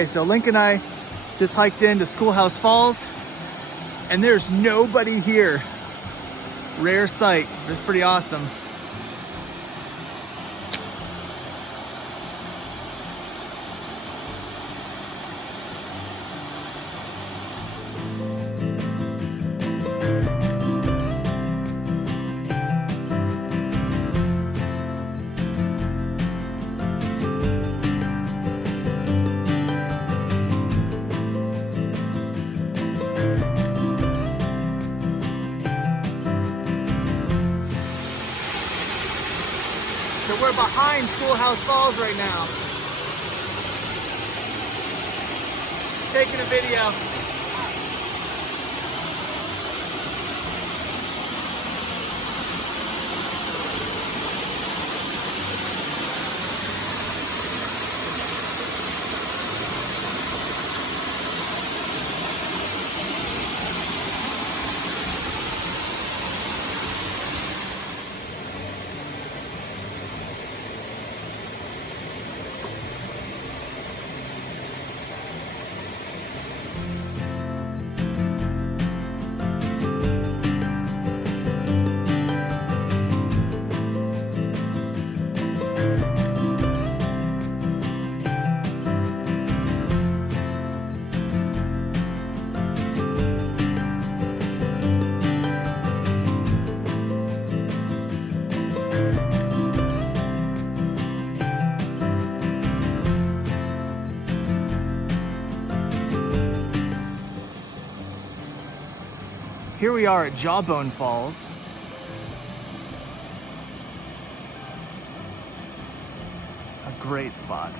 Okay, so Link and I just hiked into Schoolhouse Falls, and there's nobody here. Rare sight. It's pretty awesome. So we're behind Schoolhouse Falls right now. Taking a video. Here we are at Jawbone Falls. A great spot.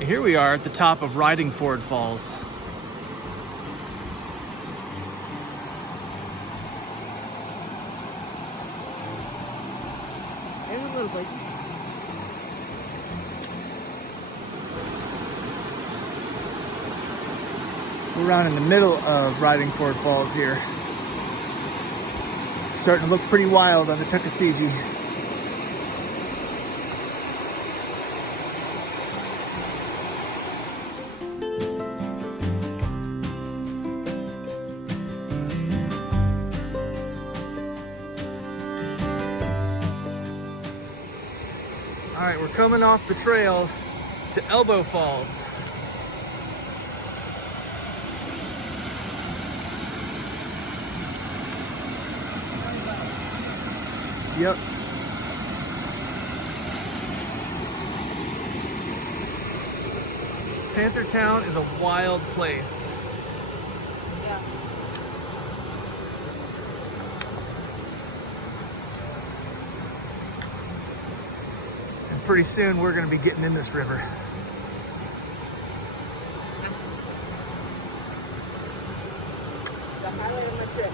Here we are at the top of Ridingford Falls. There's a little bit. We're around in the middle of Ridingford Falls here. Starting to look pretty wild on the Tuckasegee. All right, we're coming off the trail to Elbow Falls. Yep. Panthertown is a wild place. Yeah. And pretty soon we're going to be getting in this river. The highlight of my trip.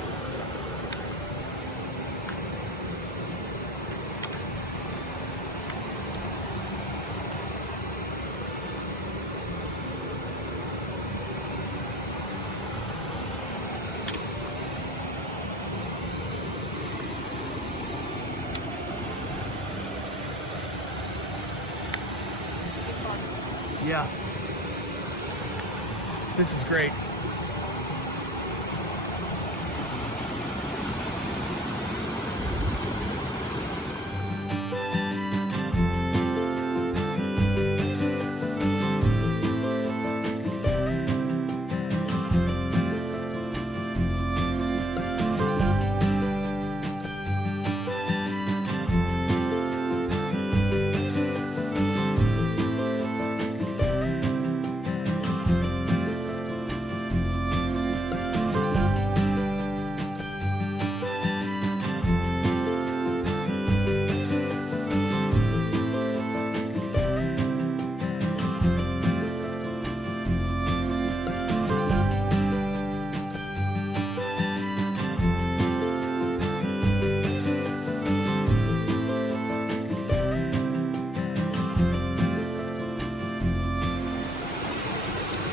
Yeah. This is great.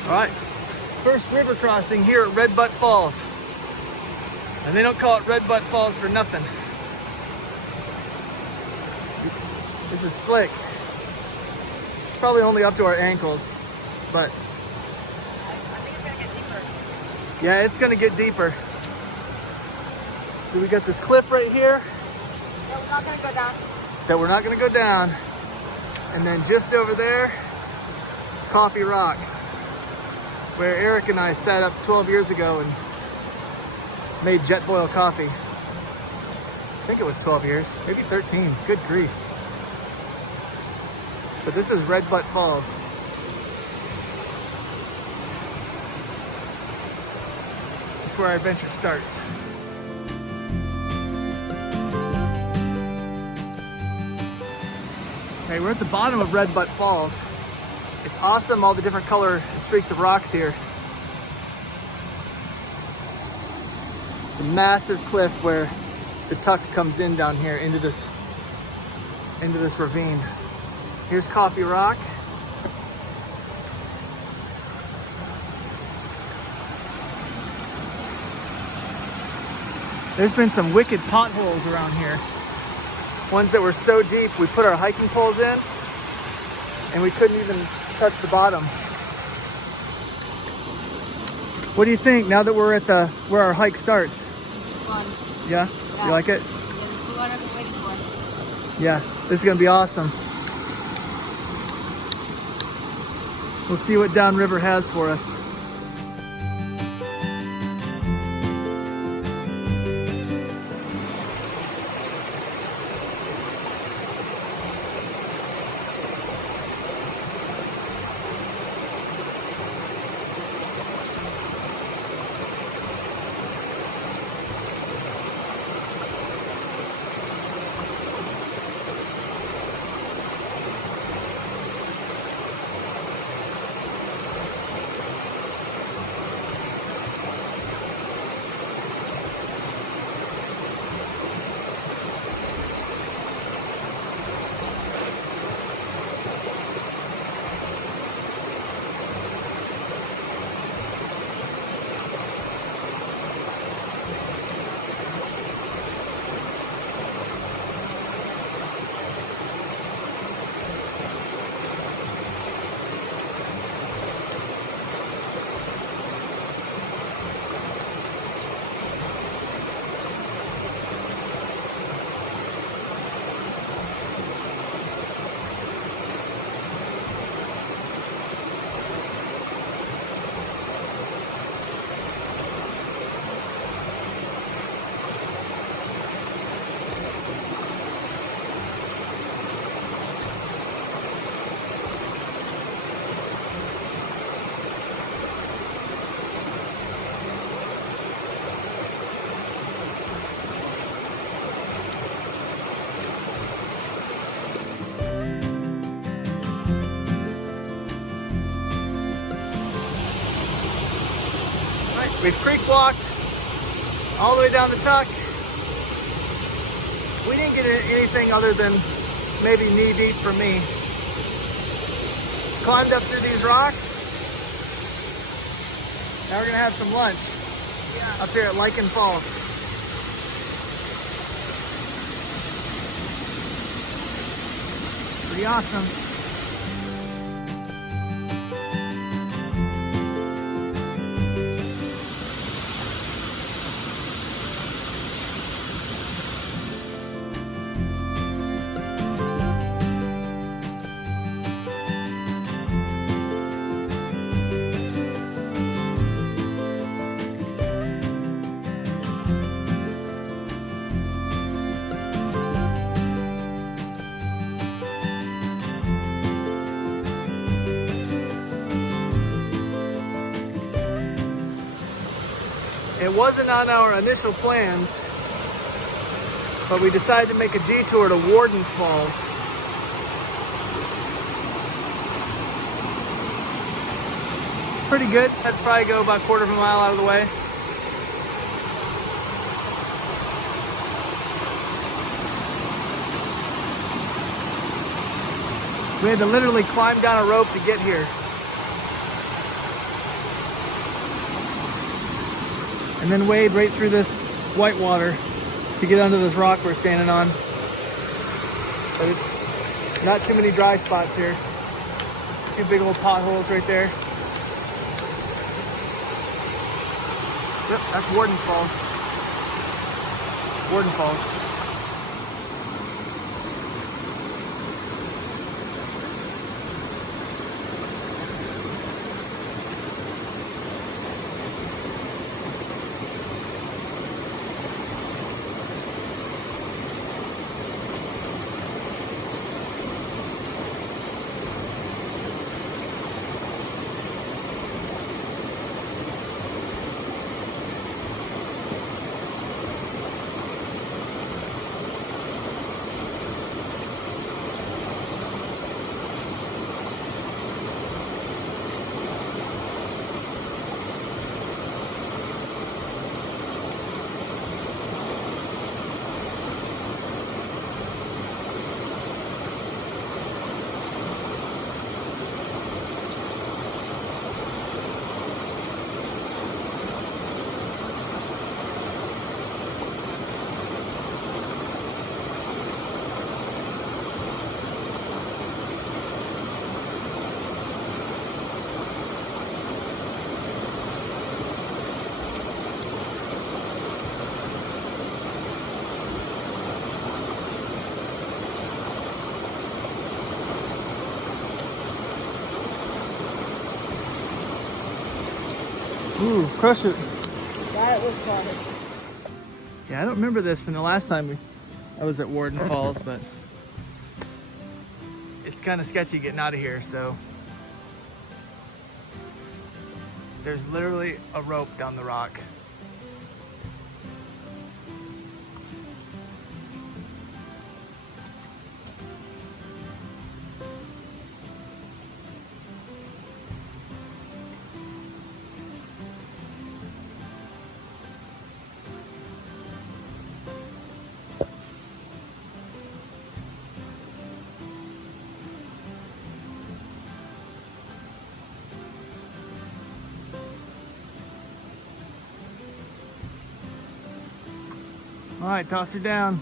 All right, first river crossing here at Red Butt Falls. And they don't call it Red Butt Falls for nothing. This is slick. It's probably only up to our ankles, but I think it's gonna get deeper. yeah, it's gonna get deeper. So we got this cliff right here No, we're not gonna go down. that we're not gonna go down. And then just over there is Coffee Rock, where Eric and I sat up 12 years ago and made jet boil coffee. I think it was 12 years, maybe 13, good grief. But this is Red Butt Falls. That's where our adventure starts. Okay, we're at the bottom of Red Butt Falls. It's awesome, all the different color and streaks of rocks here. It's a massive cliff where the tuck comes in down here into this ravine. Here's Coffee Rock. There's been some wicked potholes around here. Ones that were so deep, we put our hiking poles in and we couldn't even touch the bottom. What do you think now that we're at where our hike starts? It's fun. Yeah? Yeah. You like it? Yeah, this is the one I've been waiting for. Yeah, this is gonna be awesome. We'll see what downriver has for us. We've creek walked all the way down the tuck. We didn't get anything other than maybe knee deep for me. Climbed up through these rocks. Now we're gonna have some lunch up here at Lichen Falls. Pretty awesome. It wasn't on our initial plans, but we decided to make a detour to Warden's Falls. Pretty good. That'd probably go about a quarter of a mile out of the way. We had to literally climb down a rope to get here. And then wade right through this white water to get under this rock we're standing on. But it's not too many dry spots here. Two big old potholes right there. Yep, that's Warden's Falls. Warden Falls. Ooh, crush it. That was fun. Yeah, I don't remember this from the last time I was at Warden Falls, but it's kind of sketchy getting out of here, so. There's literally a rope down the rock. All right, toss her down.